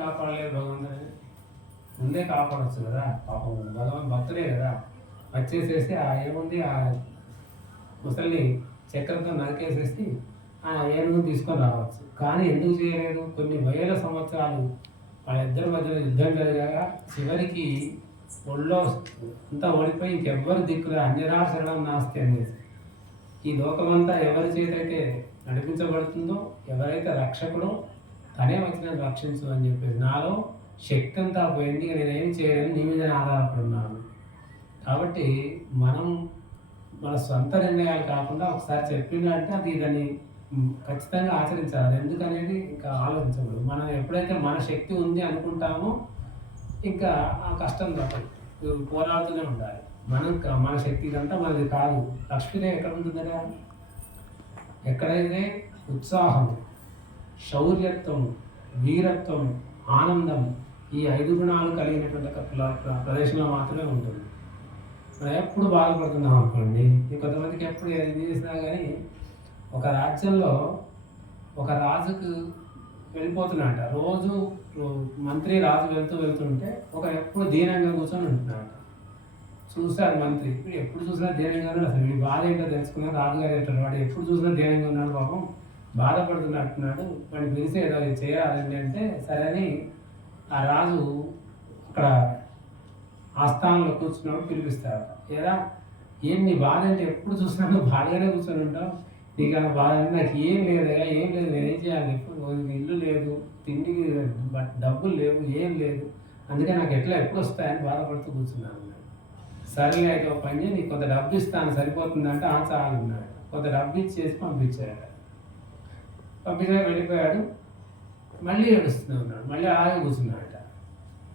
కాపాడలేదు భగవంతుని ముందే కాపాడవచ్చు కదా. పాపం భగవాన్ భక్తులే కదా. వచ్చేసేసి ఏముంది ఆ ముసలిని చక్రంతో నరికేసేసి ఆ ఏనుగును తీసుకొని రావచ్చు. కానీ ఎందుకు చేయలేదు? కొన్ని వేల సంవత్సరాలు వాళ్ళిద్దరి మధ్యలో యుద్ధం జరిగాక చివరికి ఒళ్ళో అంతా ఓడిపోయి ఇంకెవ్వరు దిక్కులే, అన్యరా శరణం నాస్తి అనేసి ఈ లోకమంతా ఎవరి చేతైతే నడిపించబడుతుందో, ఎవరైతే రక్షకుడో తనే వచ్చిన రక్షించు అని చెప్పేసి నాలో శక్తి అంతా పోయింది, నేనేం చేయలేను, నీ మీద ఆధారపడున్నాను. కాబట్టి మనం మన సొంత నిర్ణయాలు కాకుండా ఒకసారి చెప్పిందంటే అది దాన్ని ఖచ్చితంగా ఆచరించాలి. అది ఎందుకనేది ఇంకా ఆలోచించకూడదు. మనం ఎప్పుడైతే మన శక్తి ఉంది అనుకుంటామో ఇంకా ఆ కష్టం తప్పదు, పోరాడుతూనే ఉండాలి. మన శక్తి ఇదంతా మనది కాదు. లక్ష్మీదేవి ఎక్కడ ఉంటుందనే, ఎక్కడైతే ఉత్సాహం, శౌర్యత్వం, వీరత్వం, ఆనందం ఈ 5 గుణాలు కలిగినటువంటి ప్రదేశంలో మాత్రమే ఉంటుంది. మనం ఎప్పుడు బాధపడుతున్నాం అనుకోండి, కొంతమందికి ఎప్పుడు ఏది చేసినా కానీ ఒక రాజ్యంలో ఒక రాజుకు వెళ్ళిపోతున్నాడట. రోజు మంత్రి రాజు వెళ్తుంటే ఒక ఎప్పుడు దీనంగా కూర్చొని ఉంటున్నాడట. చూశాడు మంత్రి, ఎప్పుడు చూసినా దీనంగా ఉన్నాడు. అసలు వీడి బాధ ఏంటో తెలుసుకున్నాడు. రాజుగారు ఏంటాడు, వాడు ఎప్పుడు చూసినా దీనంగా ఉన్నాడు, పాపం బాధపడుతున్నట్టున్నాడు, వాడిని పిలిచి ఏదో చేయాలి అంటే సరే అని ఆ రాజు అక్కడ ఆస్థానంలో కూర్చున్నప్పుడు పిలిపిస్తాడు. ఏదా ఏం నీ బాధ అంటే ఎప్పుడు చూసినా నువ్వు బాధగానే కూర్చొని ఉంటావు, నీకు అలా బాధ అంటే నాకు ఏం లేదు, నేనేం చేయాలి, ఇల్లు లేదు, తిండికి డబ్బులు లేవు, ఏం లేదు, అందుకే నాకు ఎప్పుడు వస్తాయని బాధపడుతూ కూర్చున్నాను. సరేలే అయితే ఒక పని, నీకు కొంత డబ్బు ఇస్తాను సరిపోతుందంటే ఆ చాలు ఉన్నాడు. కొంత డబ్బు ఇచ్చేసి పంపించాడు. వెళ్ళిపోయాడు. మళ్ళీ ఏడుస్తూనే ఉన్నాడు. మళ్ళీ ఆగి కూర్చున్నాడట.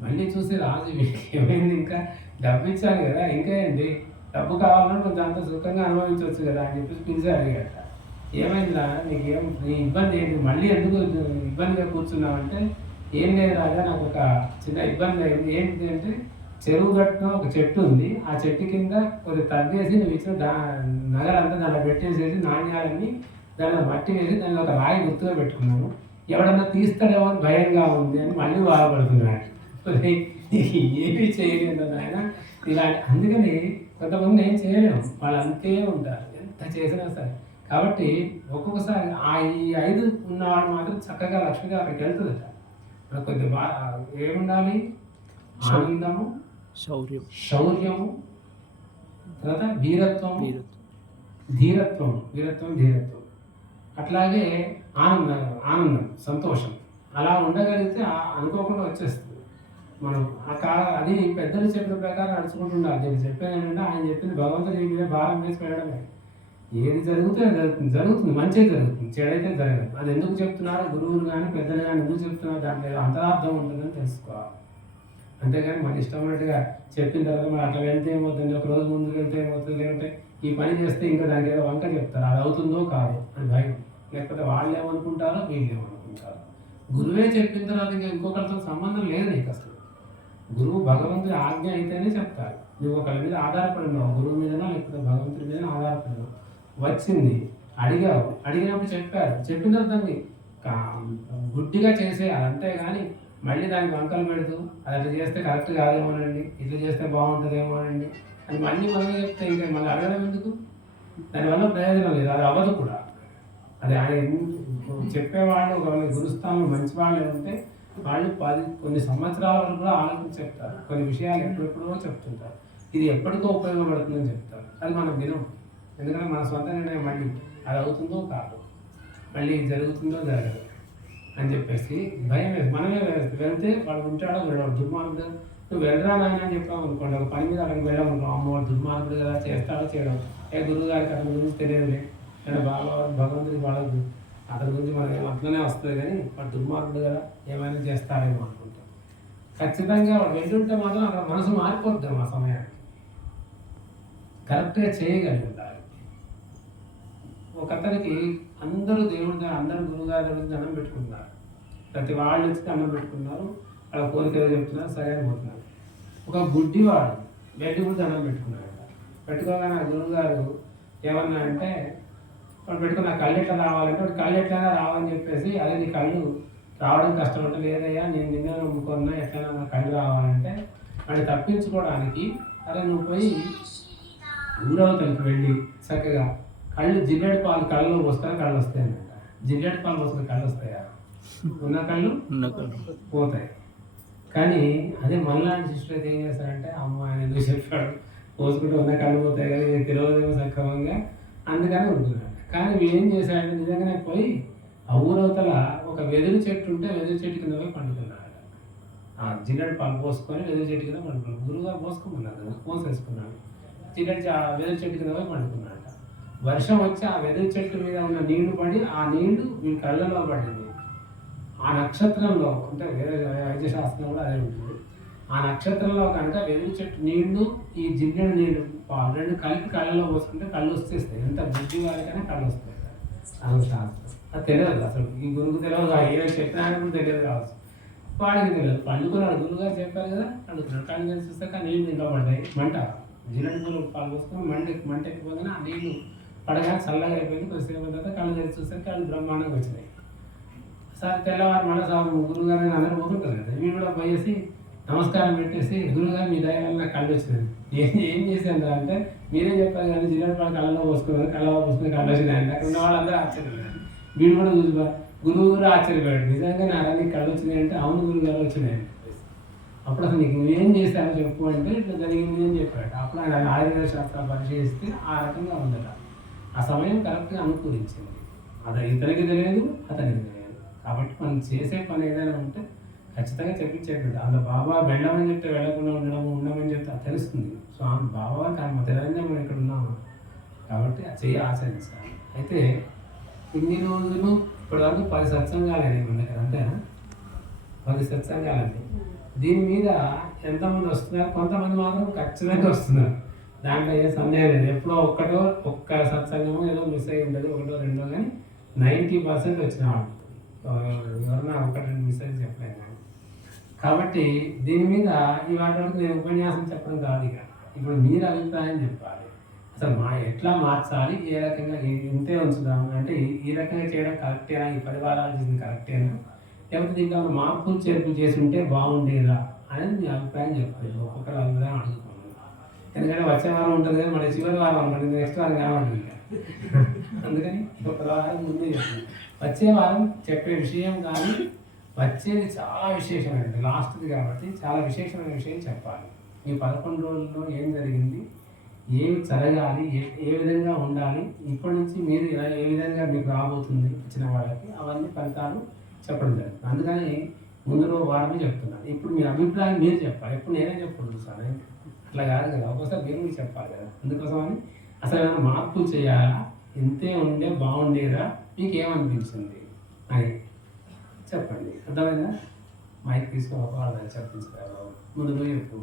మళ్ళీ చూసి రాజు ఏమైంది, ఇంకా డబ్బు ఇచ్చాను కదా, ఇంకా ఏంటి, డబ్బు కావాలన్నా కొంచెం అంత సుఖంగా అనుభవించవచ్చు కదా అని చెప్పేసి పిలిచి అడిగాట. ఏమైందిరా, నీకేం, నీ ఇబ్బంది ఏంటి, మళ్ళీ ఎందుకు ఇబ్బందిగా కూర్చున్నావు అంటే, ఏం లేదు రాజా, నాకు ఒక చిన్న ఇబ్బంది అయింది. ఏంటి అంటే, చెరువు గట్టున ఒక చెట్టు ఉంది, ఆ చెట్టు కింద కొద్దిగా తవ్వేసి నువ్వు ఇచ్చిన నగలంతా దాంట్లో పెట్టేసేసి నాణ్యాలన్నీ దానిలో మట్టి వేసి దాన్ని ఒక రాయి గుర్తుగా పెట్టుకున్నాను, ఎవడన్నా తీస్తాడేమో అని భయంగా ఉంది అని మళ్ళీ బాధపడుతున్నాడు. ఏమీ చేయలేదు ఆయన ఇలాంటి. అందుకని కొంతమంది ఏం చేయలేము, వాళ్ళు అంతే ఉంటారు ఎంత చేసినా సరే. కాబట్టి ఒక్కొక్కసారి ఈ 5 ఉన్నవాడు మాత్రం చక్కగా లక్ష్మిగా అక్కడికి వెళ్తుందట. మనకు కొద్దిగా ఏముండాలి, ఆనందము, శౌర్యము, తర్వాత ధీరత్వం, అట్లాగే ఆనందం, సంతోషం. అలా ఉండగలిగితే అనుకోకుండా వచ్చేస్తుంది. మనం అది పెద్దలు చెప్పిన ప్రకారం నడుచుకుంటూ ఉండాలి. నేను చెప్పేది ఏంటంటే, ఆయన చెప్పింది భగవంతుడి మీద భారం వేసి వెళ్ళడమే. ఏది జరుగుతే జరుగుతుంది, మంచిగా జరుగుతుంది, చెడైతే జరగదు. అది ఎందుకు చెప్తున్నారు గురువులు కానీ పెద్దలు కానీ, ఎందుకు చెప్తున్నారు, దాంట్లో అంతరార్థం ఉంటుందని తెలుసుకోవాలి. అంతేగాని మన ఇష్టమైనట్టుగా చెప్పిన తర్వాత మనం అట్లా వెళ్తే ఏమవుతుంది, ఒక రోజు ముందుకు వెళ్తే ఏమవుతుంది, లేదంటే ఈ పని చేస్తే ఇంకా దానికి ఏదో వంక చెప్తారు, అది అవుతుందో కాదు అని భయం. లేకపోతే వాళ్ళు ఏమనుకుంటారో వీళ్ళు ఏమనుకుంటారో. గురువే చెప్పిన తర్వాత ఇంకా ఇంకొకరితో సంబంధం లేదు నీకు అసలు. గురువు భగవంతుడి ఆజ్ఞ అయితేనే చెప్తారు. నువ్వు ఒకరి మీద ఆధారపడినావు, గురువు మీదనో లేకపోతే భగవంతుడి మీద ఆధారపడినావు, వచ్చింది అడిగినప్పుడు చెప్పారు, చెప్పిన తర్వాత గుడ్డిగా చేసేయాలి. అంతేగాని మళ్ళీ దానికి వంకలు పెడుతూ అది అట్లా చేస్తే కరెక్ట్ కాదేమోనండి, ఇట్లా చేస్తే బాగుంటుందేమోనండి అని మళ్ళీ మనమే చెప్తే ఇంకా మళ్ళీ అడగడం ఎందుకు? దానివల్ల ప్రయోజనం లేదు, అది అవ్వదు కూడా. అది ఆయన చెప్పేవాళ్ళు ఒకవేళ గురుస్థానంలో మంచి వాళ్ళు ఉంటే వాళ్ళు కొన్ని సంవత్సరాల వరకు కూడా ఆలోచించి చెప్తారు. కొన్ని విషయాలు ఎప్పుడెప్పుడో చెప్తుంటారు, ఇది ఎప్పటికో ఉపయోగపడుతుందని చెప్తారు. అది మనం వినం, ఎందుకంటే మన సొంత నిర్ణయం మళ్ళీ అది అవుతుందో కాదు, మళ్ళీ జరుగుతుందో జరగదు అని చెప్పేసి భయం వేసి మనమే వెళ్తే వాడు ఉంటాడో వెళ్ళాడు, దుర్మార్గుడు నువ్వు వెళ్ళరా నాయన అని చెప్పాము అనుకోండి. ఒక పని మీద అక్కడికి వెళ్ళామనుకో, అమ్మవాడు దుర్మార్గుడు కదా, చేస్తాడో చేయడం, గురువు గారికి అతని గురించి తెలియదులే, లేదా భగవంతుడికి వాళ్ళకు అతని గురించి మనకి అట్లనే వస్తుంది, కానీ వాడు దుర్మార్గుడు కదా ఏమైనా చేస్తాడేమో అనుకుంటాం. ఖచ్చితంగా వాడు వెళ్తుంటే మాత్రం అక్కడ మనసు మారిపోద్దాం, ఆ సమయానికి కరెక్ట్గా చేయగలుగుతారు. ఒక అతనికి అందరూ అందరూ గురువుగారి దగ్గర దండం పెట్టుకుంటున్నారు, ప్రతి వాళ్ళు వచ్చి దండం పెట్టుకున్నారు, వాళ్ళ కోరికలు చెప్తున్నారు, సరే అని పోతున్నారు. ఒక గుడ్డివాడు గడ్డి కూడా దండం పెట్టుకున్నాడు. పెట్టుకోగానే ఆ గురువుగారు ఏమన్నా అంటే, వాడు పెట్టుకున్న కళ్ళు ఎట్లా రావాలంటే, వాడు కళ్ళు ఎట్లయినా రావని చెప్పేసి, అదే నీ కళ్ళు రావడం కష్టం అంటే లేదయ్యా నేను నిన్నే నమ్ముకున్నా ఎట్లైనా నాకు కళ్ళు రావాలంటే వాడిని తప్పించుకోవడానికి అరే నువ్వు పోయి ఊరవతలకి వెళ్ళి చక్కగా కళ్ళు జిల్లేడు పాలు కళ్ళలో పోసుకొని కళ్ళు వస్తాయన్నమాట. జిల్లేడు పాలు పోసుకొని కళ్ళు వస్తాయా? ఉన్న కళ్ళు పోతాయి. కానీ అదే మనలాంటి శిష్యులు అయితే ఏం చేస్తారంటే అమ్మ ఆయన ఎందుకు చెప్పాడు పోసుకుంటే ఉన్న కళ్ళు పోతాయి కానీ నేను తెలియదేమో సక్రమంగా అందుకని ఉంటున్నాడు. కానీ ఏం చేశాడంటే నిజంగానే పోయి ఆ ఊరవతల ఒక వెదురు చెట్టు ఉంటే వెదురు చెట్టు కింద పోయి పండుకున్నాడు. ఆ జిల్లెడు పాలు పోసుకొని వెదురు చెట్టు కింద పండుకున్నాడు. గురువుగారు పోసుకోమన్నారు కదా, పోసేసుకున్నాడు. ఆ వెదురు చెట్టు కింద పోయి పండుకున్నాడు. వర్షం వచ్చి ఆ వెదురు చెట్టు మీద ఉన్న నీళ్లు పడి ఆ నీళ్లు వీడి కళ్ళలో పడింది. ఆ నక్షత్రంలో అంటే వైద్యశాస్త్రం కూడా అదే ఉంటుంది. ఆ నక్షత్రంలో కనుక వెదురు చెట్టు నీళ్లు ఈ జిల్లెడు నీళ్లు రెండు కలిపి కళ్ళలో పోసుకుంటే కళ్ళు వచ్చేస్తాయి. ఎంత బుద్ధి వారికైనా కళ్ళు వస్తాయి. అది శాస్త్రం. అది తెలియదు అసలు ఈ గురువుకు తెలియదు. ఏ చెప్పినా కూడా తెలియదు కావచ్చు. వాడికి తెలియదు. పండుకున్నాడు గురువుగారు చెప్పారు కదా పండుకున్నాడు. కళ్ళు కలిసి చూస్తే కానీ నీళ్ళు ఇంట్లో పడ్డాయి. మంట జిల్లెడు నీళ్ళు పాలు పోసుకొని మంట ఎక్కిపోగానే ఆ నీళ్లు పడగానే చల్లగా అయిపోయింది. కొద్దిసేపు తర్వాత కళ్ళు తెరిచి చూస్తే కళ్ళు బ్రహ్మాండంగా వచ్చినాయి. సార్ తెల్లవారు మళ్ళీ సార్ గురువుగారు అందరూ పోతుంటారు కదా, వీళ్ళు కూడా పోయేసి నమస్కారం పెట్టేసి గురువుగారు మీ దయ వల్ల నాకు కళ్ళు వచ్చినాయి. ఏం చేశాను అంటే మీరే చెప్పారు కానీ జిల్లెడు పాలు కళ్ళలో పోసుకున్నారు, కళ్ళలో పోసుకుని కళ్ళు వచ్చినాయండి. అక్కడ ఉన్న వాళ్ళందరూ ఆశ్చర్యపోయారు. వీళ్ళు కూడా చూసి గురువు కూడా ఆశ్చర్యపోయాడు. నిజంగా నారా నీకు కళ్ళు వచ్చినాయి అంటే అవును గురువుగారు వచ్చినాయండి. అప్పుడు అసలు నీకు నువ్వేం చేశావు చెప్పు అంటే ఇట్లా జరిగింది అని చెప్పాడు. అప్పుడు ఆయన ఆయుర్వేద శాస్త్రాలు పరిశీలిస్తే ఆ రకంగా ఉందట. ఆ సమయం కరెక్ట్గా అనుకూలించింది. అది ఇతనికి తెలియదు, అతనికి తెలియదు. కాబట్టి మనం చేసే పని ఏదైనా ఉంటే ఖచ్చితంగా చెప్పించేటట్టు అందులో బాబా వెళ్ళమని చెప్తే వెళ్ళకుండా ఉండమని చెప్తే అది తెలుస్తుంది. సో ఆ బాబా కానీ తెలియదే మనం ఇక్కడ ఉన్నాము కాబట్టి అది చెయ్యి ఆచరించాలి. అయితే ఇన్ని రోజులు ఇప్పటివరకు 10 సత్సంగాలు అనేవి ఉన్నాయి కదా, అంతేనా? 10 సత్సంగాలండి. దీని మీద ఎంతమంది వస్తున్నారు? కొంతమంది మాత్రం ఖచ్చితంగా వస్తున్నారు. దాంట్లో ఏ సందేహం లేదు. ఎప్పుడో ఒక్క సత్సంగమో ఏదో మిస్ అయ్యి ఉండదు, ఒకటో రెండో, కానీ 90% వచ్చిన వాళ్ళు ఎవరన్నా 1-2 మిస్ అయ్యి చెప్పలేను కానీ. కాబట్టి దీని మీద ఈ వాటి వరకు నేను ఉపన్యాసం చెప్పడం కాదు. ఇక ఇప్పుడు మీరు అభిప్రాయం చెప్పాలి. అసలు ఎట్లా మార్చాలి, ఏ రకంగా ఇంతే ఉంచుదాము అంటే ఈ రకంగా చేయడం కరెక్టేనా, ఈ 10 వారాలు చేసింది కరెక్టేనా, లేకపోతే దీంట్లో మార్పులు చేర్పులు చేసి ఉంటే బాగుండేదా అనేది మీ అభిప్రాయం చెప్పాలి. ఒక్కొక్కరు అభిప్రాయం అడుగుతాను. ఎందుకంటే వచ్చే వారం ఉంటుంది కదా, మళ్ళీ చివరి వారం ఉంటుంది, నెక్స్ట్ వారం కనబడుతుంది. అందుకని ఒక వారం ముందే చెప్పండి. వచ్చే వారం చెప్పే విషయం కానీ వచ్చేది చాలా విశేషమైనది, లాస్ట్ది కాబట్టి చాలా విశేషమైన విషయం చెప్పాలి. ఈ 11 రోజుల్లో ఏం జరిగింది, ఏమి జరగాలి, ఏ విధంగా ఉండాలి, ఇప్పటి నుంచి మీరు ఏ విధంగా మీకు రాబోతుంది వచ్చిన వాళ్ళకి అవన్నీ ఫలితాలు చెప్పడం జరుగుతుంది. అందుకని ముందు వారమే చెప్తున్నాను. ఇప్పుడు మీ అభిప్రాయం మీరు చెప్పాలి. ఎప్పుడు నేనే చెప్పకూడదు సార్, అట్లా కాదు కదా, ఒక్కోసారి మీరు చెప్పాలి కదా. అందుకోసమని అసలు ఏమైనా మార్పులు చేయాలా, ఇంతే ఉండే బాగుండేదా, మీకు ఏమనిపించింది అని చెప్పండి. అర్థమైందా? మైక్ తీసుకొని ఒక వాళ్ళు చెప్పించారు ముందు చెప్పు.